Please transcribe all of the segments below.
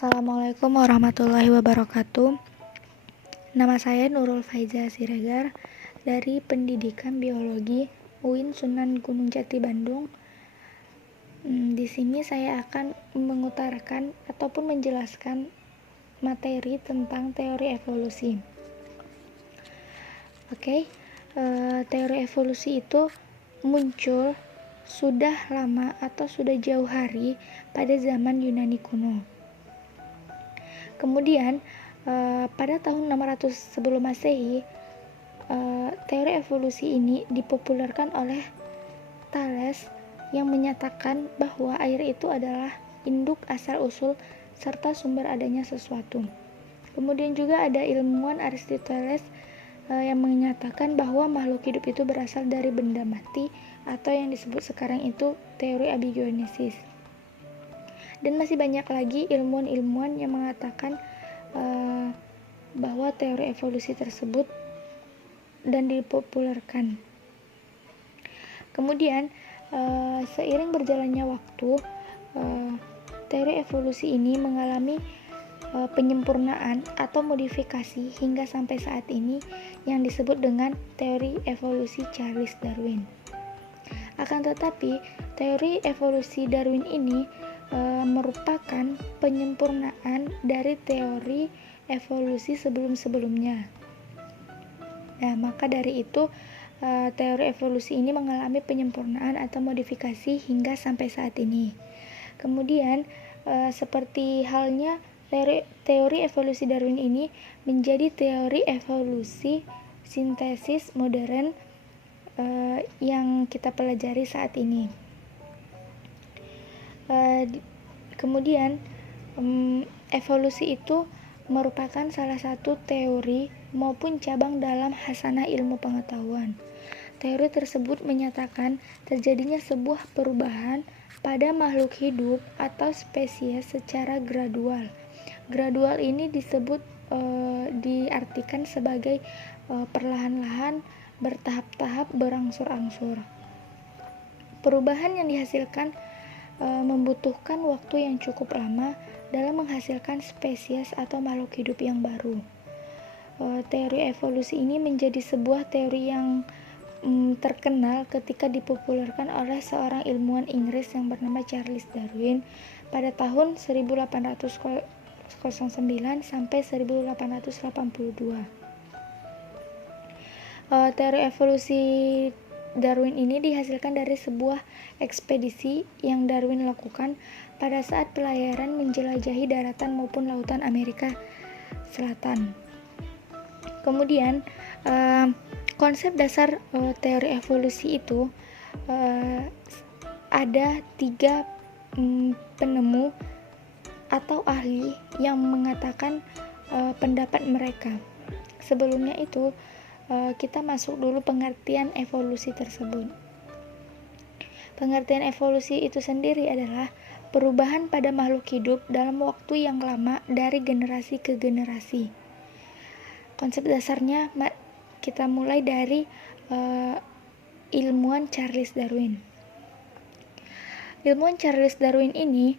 Assalamualaikum warahmatullahi wabarakatuh. Nama saya Nurul Faiza Siregar dari Pendidikan Biologi UIN Sunan Gunung Jati Bandung. Di sini saya akan mengutarakan ataupun menjelaskan materi tentang teori evolusi. Teori evolusi itu muncul sudah lama atau sudah jauh hari pada zaman Yunani kuno. Kemudian pada tahun 600 sebelum Masehi, teori evolusi ini dipopulerkan oleh Thales yang menyatakan bahwa air itu adalah induk asal-usul serta sumber adanya sesuatu. Kemudian juga ada ilmuwan Aristoteles yang menyatakan bahwa makhluk hidup itu berasal dari benda mati atau yang disebut sekarang itu teori abiogenesis. Dan masih banyak lagi ilmuwan-ilmuwan yang mengatakan bahwa teori evolusi tersebut dan dipopulerkan. Kemudian seiring berjalannya waktu, teori evolusi ini mengalami penyempurnaan atau modifikasi hingga sampai saat ini yang disebut dengan teori evolusi Charles Darwin. Akan tetapi, teori evolusi Darwin ini merupakan penyempurnaan dari teori evolusi sebelum-sebelumnya. Nah, maka dari itu teori evolusi ini mengalami penyempurnaan atau modifikasi hingga sampai saat ini. Kemudian seperti halnya teori evolusi Darwin ini menjadi teori evolusi sintesis modern yang kita pelajari saat ini. Kemudian evolusi itu merupakan salah satu teori maupun cabang dalam khasanah ilmu pengetahuan. Teori tersebut menyatakan terjadinya sebuah perubahan pada makhluk hidup atau spesies secara gradual. Gradual ini diartikan sebagai perlahan-lahan, bertahap-tahap, berangsur-angsur. Perubahan yang dihasilkan membutuhkan waktu yang cukup lama dalam menghasilkan spesies atau makhluk hidup yang baru. Teori evolusi ini menjadi sebuah teori yang terkenal ketika dipopulerkan oleh seorang ilmuwan Inggris yang bernama Charles Darwin pada tahun 1809 sampai 1882. Teori evolusi Darwin ini dihasilkan dari sebuah ekspedisi yang Darwin lakukan pada saat pelayaran menjelajahi daratan maupun lautan Amerika Selatan. Kemudian konsep dasar teori evolusi itu ada 3 penemu atau ahli yang mengatakan pendapat mereka. Sebelumnya itu kita masuk dulu pengertian evolusi tersebut. Pengertian evolusi itu sendiri adalah perubahan pada makhluk hidup dalam waktu yang lama dari generasi ke generasi. Konsep dasarnya kita mulai dari ilmuwan Charles Darwin. Ilmuwan Charles Darwin ini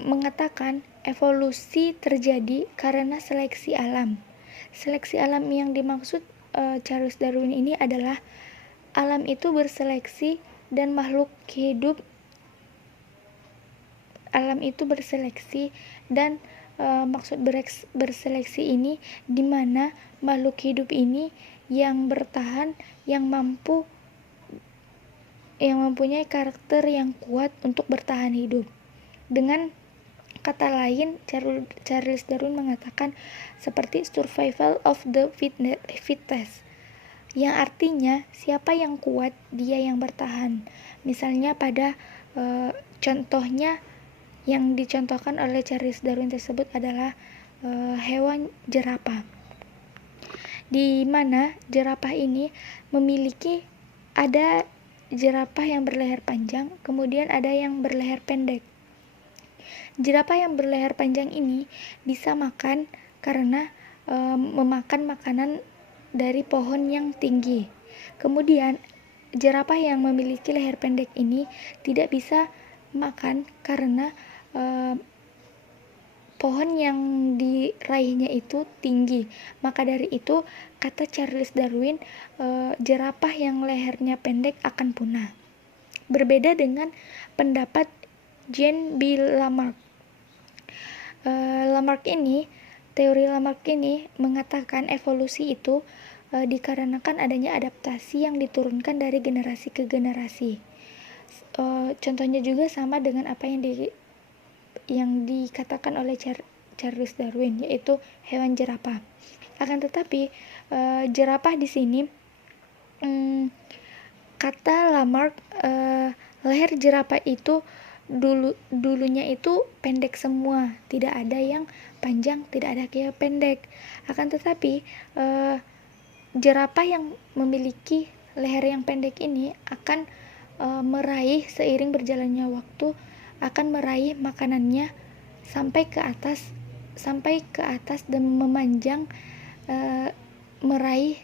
mengatakan evolusi terjadi karena seleksi alam. Seleksi alam yang dimaksud Charles Darwin ini adalah alam itu berseleksi dan makhluk hidup alam itu berseleksi dan maksud berseleksi ini di mana makhluk hidup ini yang bertahan, yang mempunyai karakter yang kuat untuk bertahan hidup. Dengan kata lain, Charles Darwin mengatakan seperti survival of the fittest, yang artinya siapa yang kuat, dia yang bertahan. Misalnya pada contohnya yang dicontohkan oleh Charles Darwin tersebut adalah hewan jerapah, di mana jerapah ini memiliki ada jerapah yang berleher panjang, kemudian ada yang berleher pendek. Jerapah yang berleher panjang ini bisa makan karena memakan makanan dari pohon yang tinggi. Kemudian jerapah yang memiliki leher pendek ini tidak bisa makan karena pohon yang diraihnya itu tinggi. Maka dari itu, kata Charles Darwin, jerapah yang lehernya pendek akan punah. Berbeda dengan pendapat Jean B. Lamarck. Teori Lamarck ini mengatakan evolusi itu dikarenakan adanya adaptasi yang diturunkan dari generasi ke generasi. Contohnya juga sama dengan apa yang dikatakan oleh Charles Darwin, yaitu hewan jerapah. Akan tetapi jerapah di sini, kata Lamarck, leher jerapah itu dulunya itu pendek semua, tidak ada yang panjang, tidak ada yang pendek. Akan tetapi jerapah yang memiliki leher yang pendek ini akan meraih, seiring berjalannya waktu, akan meraih makanannya sampai ke atas dan memanjang, meraih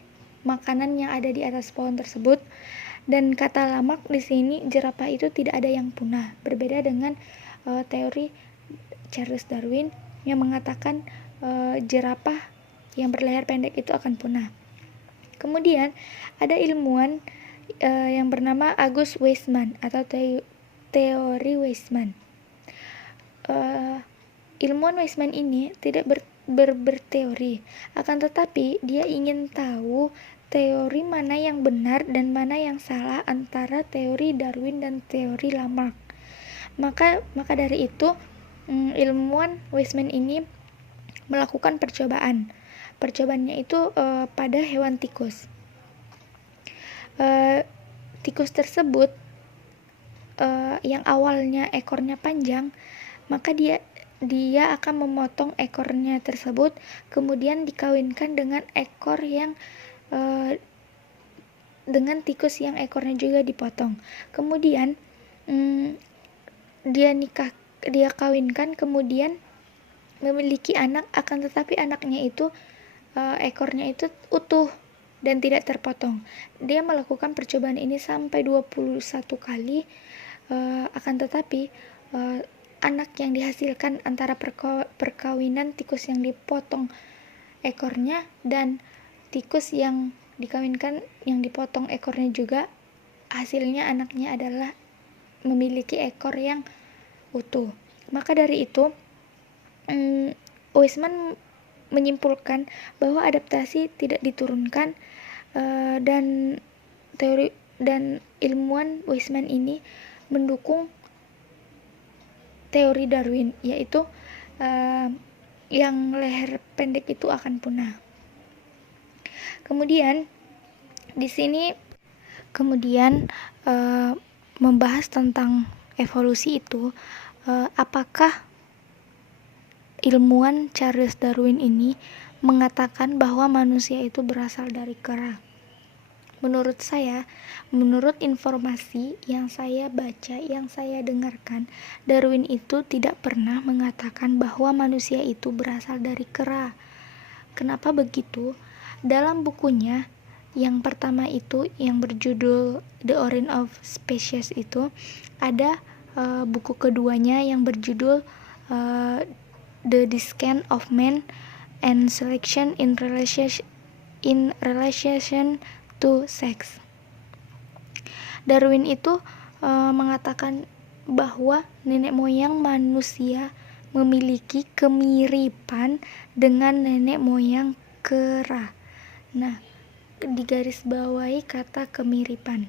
makanan yang ada di atas pohon tersebut. Dan kata Lamarck di sini, jerapah itu tidak ada yang punah, berbeda dengan teori Charles Darwin yang mengatakan jerapah yang berleher pendek itu akan punah. Kemudian ada ilmuwan yang bernama August Weismann atau teori Weismann. Ilmuwan Weismann ini tidak berteori, akan tetapi dia ingin tahu teori mana yang benar dan mana yang salah antara teori Darwin dan teori Lamarck. Maka dari itu ilmuwan Weismann ini melakukan percobaan. Percobaannya itu pada hewan tikus. Tikus tersebut yang awalnya ekornya panjang, maka dia akan memotong ekornya tersebut, kemudian dikawinkan dengan ekor yang dengan tikus yang ekornya juga dipotong. Kemudian dia kawinkan, kemudian memiliki anak, akan tetapi anaknya itu ekornya itu utuh dan tidak terpotong. Dia melakukan percobaan ini sampai 21 kali, akan tetapi anak yang dihasilkan antara perkawinan tikus yang dipotong ekornya dan tikus yang dikawinkan yang dipotong ekornya juga, hasilnya anaknya adalah memiliki ekor yang utuh. Maka dari itu Weismann menyimpulkan bahwa adaptasi tidak diturunkan, dan ilmuwan Weismann ini mendukung teori Darwin, yaitu yang leher pendek itu akan punah. Kemudian di sini membahas tentang evolusi itu, apakah ilmuwan Charles Darwin ini mengatakan bahwa manusia itu berasal dari kera. Menurut saya, menurut informasi yang saya baca, yang saya dengarkan, Darwin itu tidak pernah mengatakan bahwa manusia itu berasal dari kera. Kenapa begitu? Dalam bukunya yang pertama itu, yang berjudul The Origin of Species itu, ada buku keduanya yang berjudul The Descent of Man and Selection in Relation to Sex. Darwin itu mengatakan bahwa nenek moyang manusia memiliki kemiripan dengan nenek moyang kera. Nah, digarisbawahi kata kemiripan.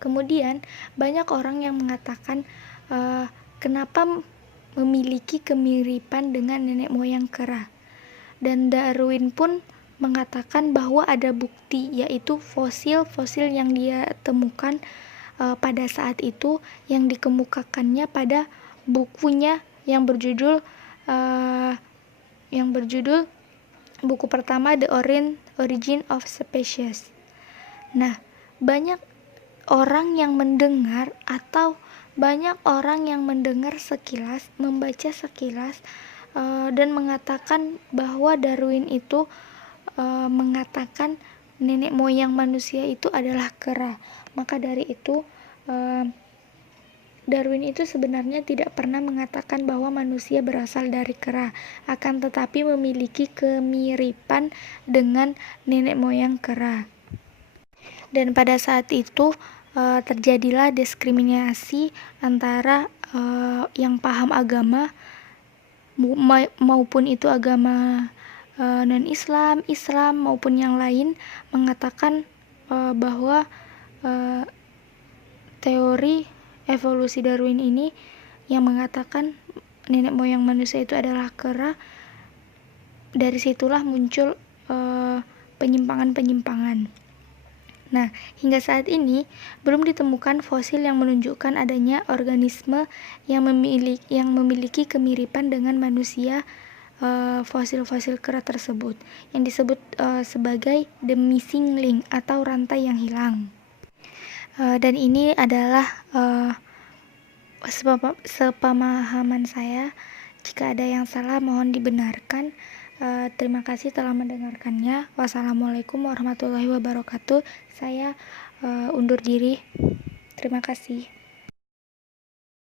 Kemudian banyak orang yang mengatakan kenapa memiliki kemiripan dengan nenek moyang kera. Dan Darwin pun mengatakan bahwa ada bukti, yaitu fosil-fosil yang dia temukan pada saat itu, yang dikemukakannya pada bukunya yang berjudul buku pertama The Origin of Species. Nah, banyak orang yang mendengar sekilas, membaca sekilas, dan mengatakan bahwa Darwin itu mengatakan nenek moyang manusia itu adalah kera. Maka dari itu Darwin itu sebenarnya tidak pernah mengatakan bahwa manusia berasal dari kera, akan tetapi memiliki kemiripan dengan nenek moyang kera. Dan pada saat itu terjadilah diskriminasi antara yang paham agama maupun itu agama non-Islam, Islam maupun yang lain, mengatakan bahwa teori evolusi Darwin ini yang mengatakan nenek moyang manusia itu adalah kera. Dari situlah muncul penyimpangan-penyimpangan. Nah, hingga saat ini belum ditemukan fosil yang menunjukkan adanya organisme yang memiliki kemiripan dengan manusia. Fosil-fosil kera tersebut yang disebut sebagai the missing link atau rantai yang hilang. Dan ini adalah sepemahaman saya. Jika ada yang salah mohon dibenarkan. Terima kasih telah mendengarkannya. Wassalamualaikum warahmatullahi wabarakatuh. Saya undur diri. Terima kasih.